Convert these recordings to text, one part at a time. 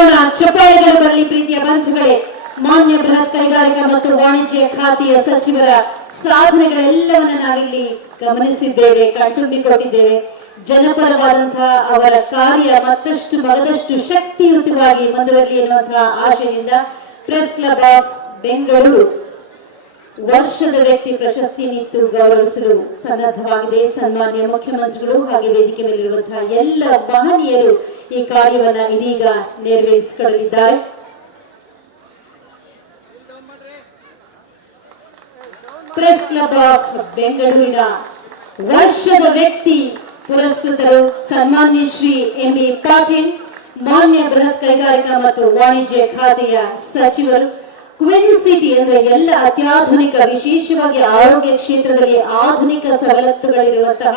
ವಂದಿಸೋಣ. ಚಪ್ಪಾಳೆಗಳು ಬರಲಿ ಪ್ರೀತಿಯ ಬಂಧುಗಳೇ. ಮಾನ್ಯ ಬೃಹತ್ ಕೈಗಾರಿಕಾ ಮತ್ತು ವಾಣಿಜ್ಯ ಖಾತೆಯ ಸಚಿವರ ಸಾಧನೆಗಳೆಲ್ಲವನ್ನ ನಾವಿಲ್ಲಿ ಗಮನಿಸಿದ್ದೇವೆ, ಕಣ್ತುಂಬಿಕೊಟ್ಟಿದ್ದೇವೆ. ಜನಪರವಾದಂತಹ ಅವರ ಕಾರ್ಯ ಮಗದಷ್ಟು ಶಕ್ತಿಯುತವಾಗಿ ಮುಂದುವರಲಿ ಎನ್ನುವಂತಹ ಆಶಯದಿಂದ ಪ್ರೆಸ್ ಕ್ಲಬ್ ಆಫ್ ಬೆಂಗಳೂರು ವರ್ಷದ ವ್ಯಕ್ತಿ ಪ್ರಶಸ್ತಿ ನೀತು ಗೌರವಿಸಲು ಸನ್ನದ್ಧವಾಗಿದೆ. ಸನ್ಮಾನ್ಯ ಮುಖ್ಯಮಂತ್ರಿಗಳು ಹಾಗೆ ವೇದಿಕೆ ಮೇಲಿರುವಂತಹ ಎಲ್ಲ ಮಹನೀಯರು ಈ ಕಾರ್ಯವನ್ನ ಇದೀಗ ನೆರವೇರಿಸಿಕೊಳ್ಳಲಿದ್ದಾರೆ. ಪ್ರೆಸ್ ಕ್ಲಬ್ ಆಫ್ ಬೆಂಗಳೂರಿನ ವರ್ಷದ ವ್ಯಕ್ತಿ ಪುರಸ್ಕೃತರು ಸನ್ಮಾನ್ಯ ಶ್ರೀ ಎಂ.ಬಿ. ಪಾಟೀಲ್, ಮಾನ್ಯ ಬೃಹತ್ ಕೈಗಾರಿಕಾ ಮತ್ತು ವಾಣಿಜ್ಯ ಖಾತೆಯ ಸಚಿವರು. ಕ್ವಿನ್ ಸಿಟಿ ಅಂದ್ರೆ ಎಲ್ಲ ಅತ್ಯಾಧುನಿಕ, ವಿಶೇಷವಾಗಿ ಆರೋಗ್ಯ ಕ್ಷೇತ್ರದಲ್ಲಿ ಆಧುನಿಕ ಸವಲತ್ತುಗಳಿರುವಂತಹ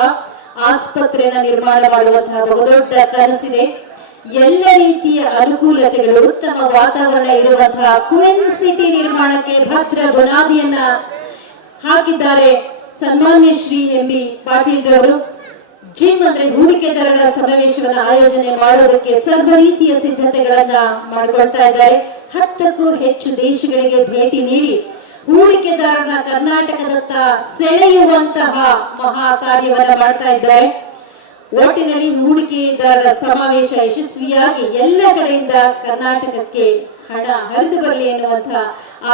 ಆಸ್ಪತ್ರೆಯನ್ನು ನಿರ್ಮಾಣ ಮಾಡುವಂತಹ ಬಹುದೊಡ್ಡ ಕನಸಿದೆ. ಎಲ್ಲ ರೀತಿಯ ಅನುಕೂಲತೆಗಳು, ಉತ್ತಮ ವಾತಾವರಣ ಇರುವಂತಹ ಕ್ವಿನ್ ಸಿಟಿ ನಿರ್ಮಾಣಕ್ಕೆ ಭದ್ರ ಬುನಾದಿಯನ್ನ ಹಾಕಿದ್ದಾರೆ ಸನ್ಮಾನ್ಯ ಶ್ರೀ ಎಂ.ಬಿ. ಪಾಟೀಲ್ ಅವರು. ಜಿಮ್ ಅಂದ್ರೆ ಹೂಡಿಕೆದಾರರ ಸಮಾವೇಶವನ್ನು ಆಯೋಜನೆ ಮಾಡೋದಕ್ಕೆ ಸರ್ವ ರೀತಿಯ ಸಿದ್ಧತೆಗಳನ್ನ ಮಾಡಿಕೊಳ್ತಾ ಇದ್ದಾರೆ. 10ಕ್ಕೂ ಹೆಚ್ಚು ದೇಶಗಳಿಗೆ ಭೇಟಿ ನೀಡಿ ಹೂಡಿಕೆದಾರನ ಕರ್ನಾಟಕದತ್ತ ಸೆಳೆಯುವಂತಹ ಮಹಾ ಕಾರ್ಯವನ್ನ ಮಾಡ್ತಾ ಇದ್ದಾರೆ. ಒಟ್ಟಿನಲ್ಲಿ ಹೂಡಿಕೆದಾರರ ಸಮಾವೇಶ ಯಶಸ್ವಿಯಾಗಿ ಎಲ್ಲ ಕಡೆಯಿಂದ ಕರ್ನಾಟಕಕ್ಕೆ ಹಣ ಹರಿದು ಬರಲಿ ಎನ್ನುವಂತಹ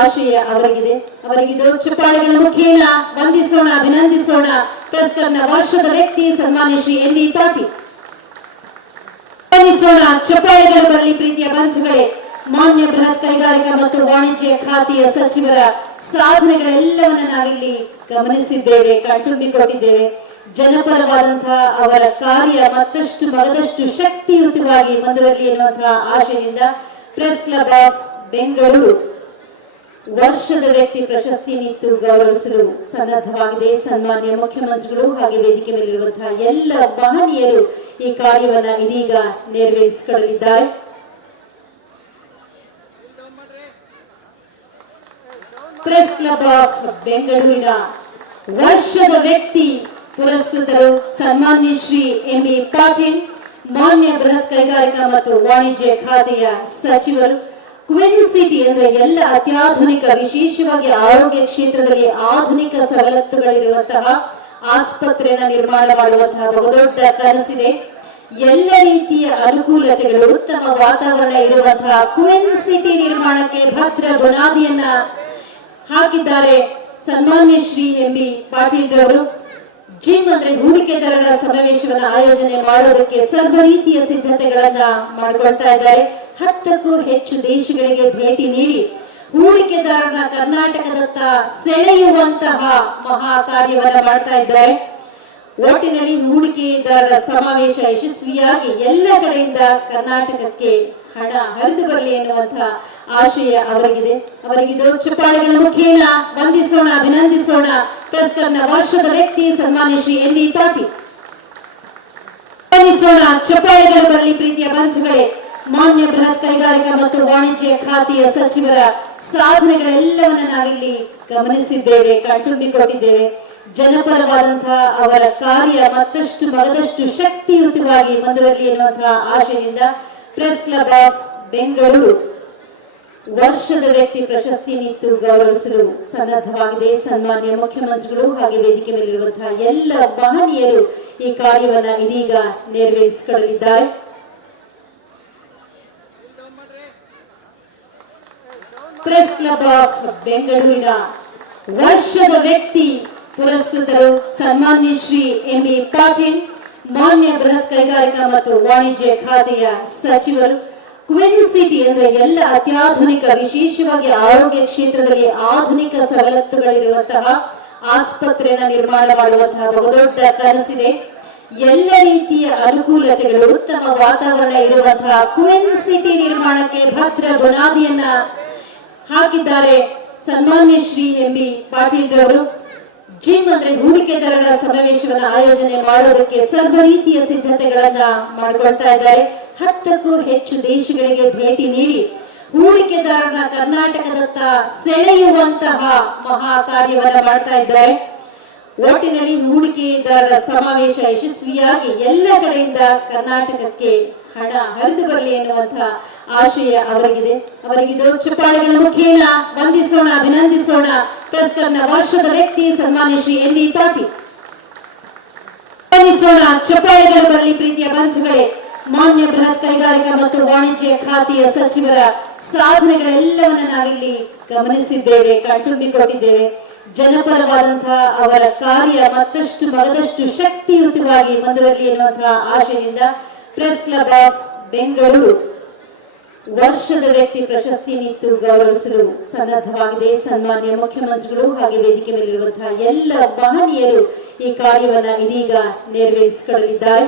ಆಶಯ ಅವರಿಗಿದೆ. ಅವರಿಗಿದು ಚಪ್ಪಾಳೆಗಳ ಮುಖೇನ ವಂದಿಸೋಣ, ಅಭಿನಂದಿಸೋಣ. ಪ್ರೆಸ್ ಕ್ಲಬ್ನ ವರ್ಷದ ವ್ಯಕ್ತಿ ಸನ್ಮಾನ್ಯ ಶ್ರೀ ಎಂ.ಬಿ. ಪಾಟೀಲ್. ವಂದಿಸೋಣ. ಚಪ್ಪಾಳೆಗಳು ಬರಲಿ ಪ್ರೀತಿಯ ಬಂಧುಗಳೇ. ಮಾನ್ಯ ಬೃಹತ್ ಕೈಗಾರಿಕಾ ಮತ್ತು ವಾಣಿಜ್ಯ ಖಾತೆಯ ಸಚಿವರ ಸಾಧನೆಗಳೆಲ್ಲವನ್ನ ನಾವಿಲ್ಲಿ ಗಮನಿಸಿದ್ದೇವೆ, ಕಣ್ತುಂಬಿಕೊಟ್ಟಿದ್ದೇವೆ. ಜನಪರವಾದಂತಹ ಅವರ ಕಾರ್ಯ ಮಗದಷ್ಟು ಶಕ್ತಿಯುತವಾಗಿ ಮುಂದುವರಲಿ ಎನ್ನುವಂತಹ ಆಶಯದಿಂದ ಪ್ರೆಸ್ ಕ್ಲಬ್ ಆಫ್ ಬೆಂಗಳೂರು ವರ್ಷದ ವ್ಯಕ್ತಿ ಪ್ರಶಸ್ತಿ ನೀತು ಗೌರವಿಸಲು ಸನ್ನದ್ಧವಾಗಿದೆ. ಸನ್ಮಾನ್ಯ ಮುಖ್ಯಮಂತ್ರಿಗಳು ಹಾಗೆ ವೇದಿಕೆ ಮೇಲಿರುವಂತಹ ಎಲ್ಲ ಮಹನೀಯರು ಈ ಕಾರ್ಯವನ್ನ ಇದೀಗ ನೆರವೇರಿಸಿಕೊಳ್ಳಲಿದ್ದಾರೆ. ಪ್ರೆಸ್ ಕ್ಲಬ್ ಆಫ್ ಬೆಂಗಳೂರಿನ ವರ್ಷದ ವ್ಯಕ್ತಿ ಪುರಸ್ಕೃತರು ಸನ್ಮಾನ್ಯ ಶ್ರೀ ಎಂ.ಬಿ. ಪಾಟೀಲ್, ಮಾನ್ಯ ಬೃಹತ್ ಕೈಗಾರಿಕಾ ಮತ್ತು ವಾಣಿಜ್ಯ ಖಾತೆಯ ಸಚಿವರು. ಕ್ವಿನ್ ಸಿಟಿ ಅಂದ್ರೆ ಎಲ್ಲ ಅತ್ಯಾಧುನಿಕ, ವಿಶೇಷವಾಗಿ ಆರೋಗ್ಯ ಕ್ಷೇತ್ರದಲ್ಲಿ ಆಧುನಿಕ ಸವಲತ್ತುಗಳಿರುವಂತಹ ಆಸ್ಪತ್ರೆಯನ್ನು ನಿರ್ಮಾಣ ಮಾಡುವಂತಹ ಬಹುದೊಡ್ಡ ಕನಸಿದೆ. ಎಲ್ಲ ರೀತಿಯ ಅನುಕೂಲತೆಗಳು, ಉತ್ತಮ ವಾತಾವರಣ ಇರುವಂತಹ ಕ್ವಿನ್ ಸಿಟಿ ನಿರ್ಮಾಣಕ್ಕೆ ಭದ್ರ ಬುನಾದಿಯನ್ನ ಹಾಕಿದ್ದಾರೆ ಸನ್ಮಾನ್ಯ ಶ್ರೀ ಎಂ.ಬಿ. ಪಾಟೀಲ್ ಅವರು. ಜಿಮ್ ಅಂದ್ರೆ ಹೂಡಿಕೆದಾರರ ಸಮಾವೇಶವನ್ನು ಆಯೋಜನೆ ಮಾಡೋದಕ್ಕೆ ಸರ್ವ ರೀತಿಯ ಸಿದ್ಧತೆಗಳನ್ನ ಮಾಡಿಕೊಳ್ತಾ ಇದ್ದಾರೆ. 10ಕ್ಕೂ ಹೆಚ್ಚು ದೇಶಗಳಿಗೆ ಭೇಟಿ ನೀಡಿ ಹೂಡಿಕೆದಾರನ ಕರ್ನಾಟಕದತ್ತ ಸೆಳೆಯುವಂತಹ ಮಹಾ ಕಾರ್ಯವನ್ನ ಮಾಡ್ತಾ ಇದ್ದಾರೆ. ಒಟ್ಟಿನಲ್ಲಿ ಹೂಡಿಕೆದಾರರ ಸಮಾವೇಶ ಯಶಸ್ವಿಯಾಗಿ ಎಲ್ಲ ಕಡೆಯಿಂದ ಕರ್ನಾಟಕಕ್ಕೆ ಹಣ ಹರಿದು ಬರಲಿ ಎನ್ನುವಂತಹ ಆಶಯ ಅವರಿಗಿದೆ. ಅವರಿಗಿದು ಚಪ್ಪಾಳೆಗಳ ಮುಖೇನ ವಂದಿಸೋಣ, ಅಭಿನಂದಿಸೋಣ. ಪ್ರೆಸ್ ಕ್ಲಬ್ನ ವರ್ಷದ ವ್ಯಕ್ತಿ ಸನ್ಮಾನ್ಯ ಶ್ರೀ ಎಂ.ಬಿ. ಪಾಟೀಲ್. ವಂದಿಸೋಣ. ಚಪ್ಪಾಳೆಗಳು ಬರಲಿ ಪ್ರೀತಿಯ ಬಂಧುಗಳೇ. ಮಾನ್ಯ ಬೃಹತ್ ಕೈಗಾರಿಕಾ ಮತ್ತು ವಾಣಿಜ್ಯ ಖಾತೆಯ ಸಚಿವರ ಸಾಧನೆಗಳೆಲ್ಲವನ್ನ ನಾವಿಲ್ಲಿ ಗಮನಿಸಿದ್ದೇವೆ, ಕಣ್ತುಂಬಿಕೊಟ್ಟಿದ್ದೇವೆ. ಜನಪರವಾದಂತಹ ಅವರ ಕಾರ್ಯ ಮಗದಷ್ಟು ಶಕ್ತಿಯುತವಾಗಿ ಮುಂದುವರಲಿ ಎನ್ನುವಂತಹ ಆಶಯದಿಂದ ಪ್ರೆಸ್ ಕ್ಲಬ್ ಆಫ್ ಬೆಂಗಳೂರು ವರ್ಷದ ವ್ಯಕ್ತಿ ಪ್ರಶಸ್ತಿ ನೀತು ಗೌರವಿಸಲು ಸನ್ನದ್ಧವಾಗಿದೆ. ಸನ್ಮಾನ್ಯ ಮುಖ್ಯಮಂತ್ರಿಗಳು ಹಾಗೆ ವೇದಿಕೆ ಮೇಲಿರುವಂತಹ ಎಲ್ಲ ಮಹನೀಯರು ಈ ಕಾರ್ಯವನ್ನ ಇದೀಗ ನೆರವೇರಿಸಿಕೊಳ್ಳಲಿದ್ದಾರೆ. ಪ್ರೆಸ್ ಕ್ಲಬ್ ಆಫ್ ಬೆಂಗಳೂರಿನ ವರ್ಷದ ವ್ಯಕ್ತಿ ಪುರಸ್ಕೃತರು ಸನ್ಮಾನ್ಯ ಶ್ರೀ ಎಂ.ಬಿ. ಪಾಟೀಲ್, ಮಾನ್ಯ ಬೃಹತ್ ಕೈಗಾರಿಕಾ ಮತ್ತು ವಾಣಿಜ್ಯ ಖಾತೆಯ ಸಚಿವರು. ಕ್ವಿನ್ ಸಿಟಿ ಅಂದ್ರೆ ಎಲ್ಲ ಅತ್ಯಾಧುನಿಕ, ವಿಶೇಷವಾಗಿ ಆರೋಗ್ಯ ಕ್ಷೇತ್ರದಲ್ಲಿ ಆಧುನಿಕ ಸವಲತ್ತುಗಳಿರುವಂತಹ ಆಸ್ಪತ್ರೆಯನ್ನು ನಿರ್ಮಾಣ ಮಾಡುವಂತಹ ಬಹುದೊಡ್ಡ ಕನಸಿದೆ. ಎಲ್ಲ ರೀತಿಯ ಅನುಕೂಲತೆಗಳು, ಉತ್ತಮ ವಾತಾವರಣ ಇರುವಂತಹ ಕ್ವಿನ್ ಸಿಟಿ ನಿರ್ಮಾಣಕ್ಕೆ ಭದ್ರ ಬುನಾದಿಯನ್ನ ಹಾಕಿದ್ದಾರೆ ಸನ್ಮಾನ್ಯ ಶ್ರೀ ಎಂ.ಬಿ. ಪಾಟೀಲ್ ಅವರು. ಜಿಮ್ ಅಂದ್ರೆ ಹೂಡಿಕೆದಾರರ ಸಮಾವೇಶವನ್ನು ಆಯೋಜನೆ ಮಾಡೋದಕ್ಕೆ ಸರ್ವ ರೀತಿಯ ಸಿದ್ಧತೆಗಳನ್ನ ಮಾಡಿಕೊಳ್ತಾ ಇದ್ದಾರೆ. 10ಕ್ಕೂ ಹೆಚ್ಚು ದೇಶಗಳಿಗೆ ಭೇಟಿ ನೀಡಿ ಹೂಡಿಕೆದಾರನ ಕರ್ನಾಟಕದತ್ತ ಸೆಳೆಯುವಂತಹ ಮಹಾ ಕಾರ್ಯವನ್ನ ಮಾಡ್ತಾ ಇದ್ದಾರೆ. ಒಟ್ಟಿನಲ್ಲಿ ಹೂಡಿಕೆದಾರರ ಸಮಾವೇಶ ಯಶಸ್ವಿಯಾಗಿ ಎಲ್ಲ ಕಡೆಯಿಂದ ಕರ್ನಾಟಕಕ್ಕೆ ಹಣ ಹರಿದು ಬರಲಿ ಎನ್ನುವಂತಹ ಆಶಯ ಅವರಿಗಿದೆ. ಅವರಿಗಿದು ಚಪ್ಪಾಳೆಗಳ ಮುಖೇನ ವಂದಿಸೋಣ, ಅಭಿನಂದಿಸೋಣ. ಪ್ರೆಸ್ ಕ್ಲಬ್ನ ವರ್ಷದ ವ್ಯಕ್ತಿ ಸನ್ಮಾನ್ಯ ಶ್ರೀ ಎನ್ ಡಿ ಪಾಟೀಲ್. ವಂದಿಸೋಣ, ಚಪ್ಪಾಳೆಗಳು ಬರಲಿ ಪ್ರೀತಿಯ ಬಂಧುಗಳೇ. ಮಾನ್ಯ ಬೃಹತ್ ಕೈಗಾರಿಕಾ ಮತ್ತು ವಾಣಿಜ್ಯ ಖಾತೆಯ ಸಚಿವರ ಸಾಧನೆಗಳೆಲ್ಲವನ್ನ ನಾವಿಲ್ಲಿ ಗಮನಿಸಿದ್ದೇವೆ, ಕಣ್ತುಂಬಿಕೊಟ್ಟಿದ್ದೇವೆ. ಜನಪರವಾದಂತಹ ಅವರ ಕಾರ್ಯ ಮತ್ತಷ್ಟು ಮಗದಷ್ಟು ಶಕ್ತಿಯುತವಾಗಿ ಮುಂದುವರಲಿ ಎನ್ನುವಂತಹ ಆಶಯದಿಂದ ಪ್ರೆಸ್ ಕ್ಲಬ್ ಆಫ್ ಬೆಂಗಳೂರು ವರ್ಷದ ವ್ಯಕ್ತಿ ಪ್ರಶಸ್ತಿ ನೀತು ಗೌರವಿಸಲು ಸನ್ನದ್ಧವಾಗಿದೆ. ಸನ್ಮಾನ್ಯ ಮುಖ್ಯಮಂತ್ರಿಗಳು ಹಾಗೆ ವೇದಿಕೆ ಮೇಲಿರುವಂತಹ ಎಲ್ಲ ಮಹನೀಯರು ಈ ಕಾರ್ಯವನ್ನ ಇದೀಗ ನೆರವೇರಿಸಿಕೊಳ್ಳಲಿದ್ದಾರೆ.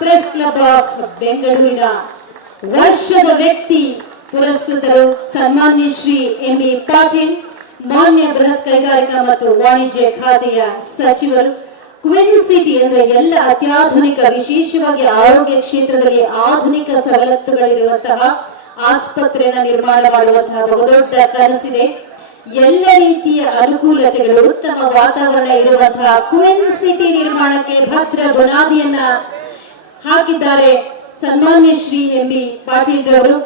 ಪ್ರೆಸ್ ಕ್ಲಬ್ ಆಫ್ ಬೆಂಗಳೂರಿನ ವರ್ಷದ ವ್ಯಕ್ತಿ ಪುರಸ್ಕೃತರು ಸನ್ಮಾನ್ಯ ಶ್ರೀ ಎಂ ಬಿ ಪಾಟೀಲ್, ಮಾನ್ಯ ಬೃಹತ್ ಕೈಗಾರಿಕಾ ಮತ್ತು ವಾಣಿಜ್ಯ ಖಾತೆಯ ಸಚಿವರು. ಕ್ವಿನ್ ಸಿಟಿ ಅಂದ್ರೆ ಎಲ್ಲ ಅತ್ಯಾಧುನಿಕ, ವಿಶೇಷವಾಗಿ ಆರೋಗ್ಯ ಕ್ಷೇತ್ರದಲ್ಲಿ ಆಧುನಿಕ ಸವಲತ್ತುಗಳಿರುವಂತಹ ಆಸ್ಪತ್ರೆಯನ್ನು ನಿರ್ಮಾಣ ಮಾಡುವಂತಹ ಬಹುದೊಡ್ಡ ಕನಸಿದೆ. ಎಲ್ಲ ರೀತಿಯ ಅನುಕೂಲತೆಗಳು, ಉತ್ತಮ ವಾತಾವರಣ ಇರುವಂತಹ ಕ್ವಿನ್ ಸಿಟಿ ನಿರ್ಮಾಣಕ್ಕೆ ಭದ್ರ ಬುನಾದಿಯನ್ನ ಹಾಕಿದ್ದಾರೆ ಸನ್ಮಾನ್ಯ ಶ್ರೀ ಎಂ ಬಿ ಪಾಟೀಲ್ ಅವರು.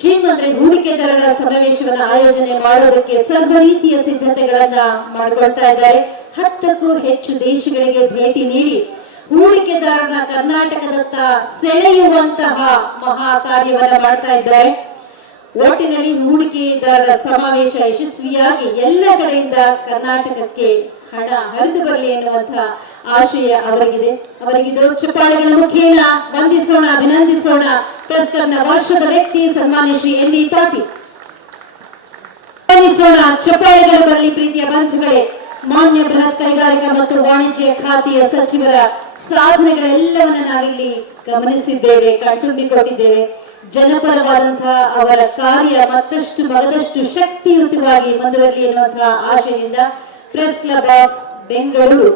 ಜಿಮ್ ಅಂದ್ರೆ ಹೂಡಿಕೆದಾರರ ಸಮಾವೇಶವನ್ನ ಆಯೋಜನೆ ಮಾಡೋದಕ್ಕೆ ಸರ್ವ ರೀತಿಯ ಸಿದ್ಧತೆಗಳನ್ನ ಮಾಡಿಕೊಳ್ತಾ ಇದ್ದಾರೆ. 10ಕ್ಕೂ ಹೆಚ್ಚು ದೇಶಗಳಿಗೆ ಭೇಟಿ ನೀಡಿ ಹೂಡಿಕೆದಾರರನ್ನ ಕರ್ನಾಟಕದತ್ತ ಸೆಳೆಯುವಂತಹ ಮಹಾ ಕಾರ್ಯವನ್ನ ಮಾಡ್ತಾ ಇದ್ದಾರೆ. ಒಟ್ಟಿನಲ್ಲಿ ಹೂಡಿಕೆದಾರರ ಸಮಾವೇಶ ಯಶಸ್ವಿಯಾಗಿ ಎಲ್ಲ ಕಡೆಯಿಂದ ಕರ್ನಾಟಕಕ್ಕೆ ಹಣ ಹರಿದು ಬರಲಿ ಎನ್ನುವಂತಹ ಆಶಯ ಅವರಿಗಿದೆ. ಅವರಿಗಿದು ಚಪ್ಪಾಳೆಗಳ ಮುಖೇನ ವಂದಿಸೋಣ, ಅಭಿನಂದಿಸೋಣ. ಪ್ರೆಸ್ ಕ್ಲಬ್ನ ವರ್ಷದ ವ್ಯಕ್ತಿ ಸನ್ಮಾನ್ಯ ಶ್ರೀ ಎನ್ ಡಿ ಪಾಟೀಲ್. ವಂದಿಸೋಣ, ಚಪ್ಪಾಳೆಗಳು ಬರಲಿ ಪ್ರೀತಿಯ ಬಂಧುಗಳೇ. ಮಾನ್ಯ ಬೃಹತ್ ಕೈಗಾರಿಕಾ ಮತ್ತು ವಾಣಿಜ್ಯ ಖಾತೆಯ ಸಚಿವರ ಸಾಧನೆಗಳೆಲ್ಲವನ್ನ ನಾವಿಲ್ಲಿ ಗಮನಿಸಿದ್ದೇವೆ, ಕಣ್ತುಂಬಿಕೊಟ್ಟಿದ್ದೇವೆ. ಜನಪರವಾದಂತಹ ಅವರ ಕಾರ್ಯ ಮತ್ತಷ್ಟು ಮಗದಷ್ಟು ಶಕ್ತಿಯುತವಾಗಿ ಮುಂದುವರಲಿ ಎನ್ನುವಂತಹ ಆಶಯದಿಂದ ಪ್ರೆಸ್ ಕ್ಲಬ್ ಆಫ್ ಬೆಂಗಳೂರು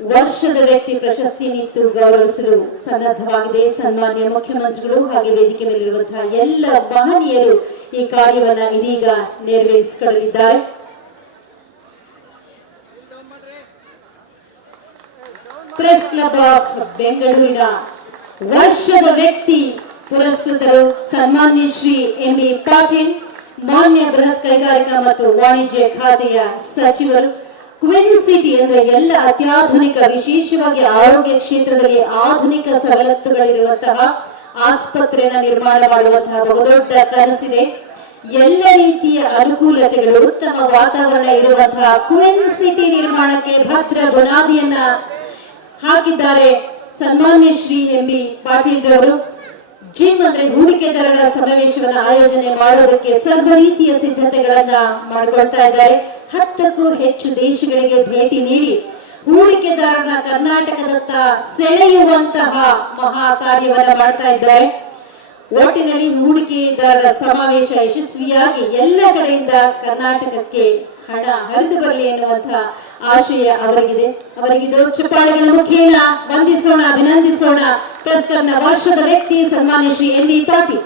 ವರ್ಷದ ವ್ಯಕ್ತಿ ಪ್ರಶಸ್ತಿ ನೀತು ಗೌರವಿಸಲು ಸನ್ನದ್ಧವಾಗಿದೆ. ಸನ್ಮಾನ್ಯ ಮುಖ್ಯಮಂತ್ರಿಗಳು ಹಾಗೆ ವೇದಿಕೆ ಮೇಲಿರುವಂತಹ ಎಲ್ಲ ಮಹನೀಯರು ಈ ಕಾರ್ಯವನ್ನ ಇದೀಗ ನೆರವೇರಿಸಿಕೊಳ್ಳಲಿದ್ದಾರೆ. ಪ್ರೆಸ್ ಕ್ಲಬ್ ಆಫ್ ಬೆಂಗಳೂರಿನ ವರ್ಷದ ವ್ಯಕ್ತಿ ಪುರಸ್ಕೃತರು ಸನ್ಮಾನ್ಯ ಶ್ರೀ ಎಂ ಬಿ ಪಾಟೀಲ್, ಮಾನ್ಯ ಬೃಹತ್ ಕೈಗಾರಿಕಾ ಮತ್ತು ವಾಣಿಜ್ಯ ಖಾತೆಯ ಸಚಿವರು. ಕ್ವಿನ್ ಸಿಟಿ ಅಂದ್ರೆ ಎಲ್ಲ ಅತ್ಯಾಧುನಿಕ, ವಿಶೇಷವಾಗಿ ಆರೋಗ್ಯ ಕ್ಷೇತ್ರದಲ್ಲಿ ಆಧುನಿಕ ಸವಲತ್ತುಗಳಿರುವಂತಹ ಆಸ್ಪತ್ರೆಯನ್ನು ನಿರ್ಮಾಣ ಮಾಡುವಂತಹ ಬಹುದೊಡ್ಡ ಕನಸಿದೆ. ಎಲ್ಲ ರೀತಿಯ ಅನುಕೂಲತೆಗಳು, ಉತ್ತಮ ವಾತಾವರಣ ಇರುವಂತಹ ಕ್ವಿನ್ ಸಿಟಿ ನಿರ್ಮಾಣಕ್ಕೆ ಭದ್ರ ಬುನಾದಿಯನ್ನ ಹಾಕಿದ್ದಾರೆ ಸನ್ಮಾನ್ಯ ಶ್ರೀ ಎಂ ಬಿ ಪಾಟೀಲ್ ಅವರು. ಜಿಮ್ ಅಂದ್ರೆ ಹೂಡಿಕೆದಾರರ ಸಮಾವೇಶವನ್ನ ಆಯೋಜನೆ ಮಾಡೋದಕ್ಕೆ ಸರ್ವ ರೀತಿಯ ಸಿದ್ಧತೆಗಳನ್ನ ಮಾಡಿಕೊಳ್ತಾ ಇದ್ದಾರೆ. 10ಕ್ಕೂ ಹೆಚ್ಚು ದೇಶಗಳಿಗೆ ಭೇಟಿ ನೀಡಿ ಹೂಡಿಕೆದಾರರನ್ನ ಕರ್ನಾಟಕದತ್ತ ಸೆಳೆಯುವಂತಹ ಮಹಾ ಕಾರ್ಯವನ್ನ ಮಾಡ್ತಾ ಇದ್ದಾರೆ. ಒಟ್ಟಿನಲ್ಲಿ ಹೂಡಿಕೆದಾರರ ಸಮಾವೇಶ ಯಶಸ್ವಿಯಾಗಿ ಎಲ್ಲ ಕಡೆಯಿಂದ ಕರ್ನಾಟಕಕ್ಕೆ ಹಣ ಹರಿದು ಬರಲಿ ಎನ್ನುವಂತಹ ಆಶಯ ಅವರಿಗಿದೆ. ಅವರಿಗಿದು ಚಪ್ಪಾಳೆಗಳ ಮುಖೇನ ವಂದಿಸೋಣ, ಅಭಿನಂದಿಸೋಣ. ಪ್ರೆಸ್ ಕ್ಲಬ್ನ ವರ್ಷದ ವ್ಯಕ್ತಿ ಸನ್ಮಾನ್ಯ ಶ್ರೀ ಎನ್ ಡಿ ಪಾಟೀಲ್.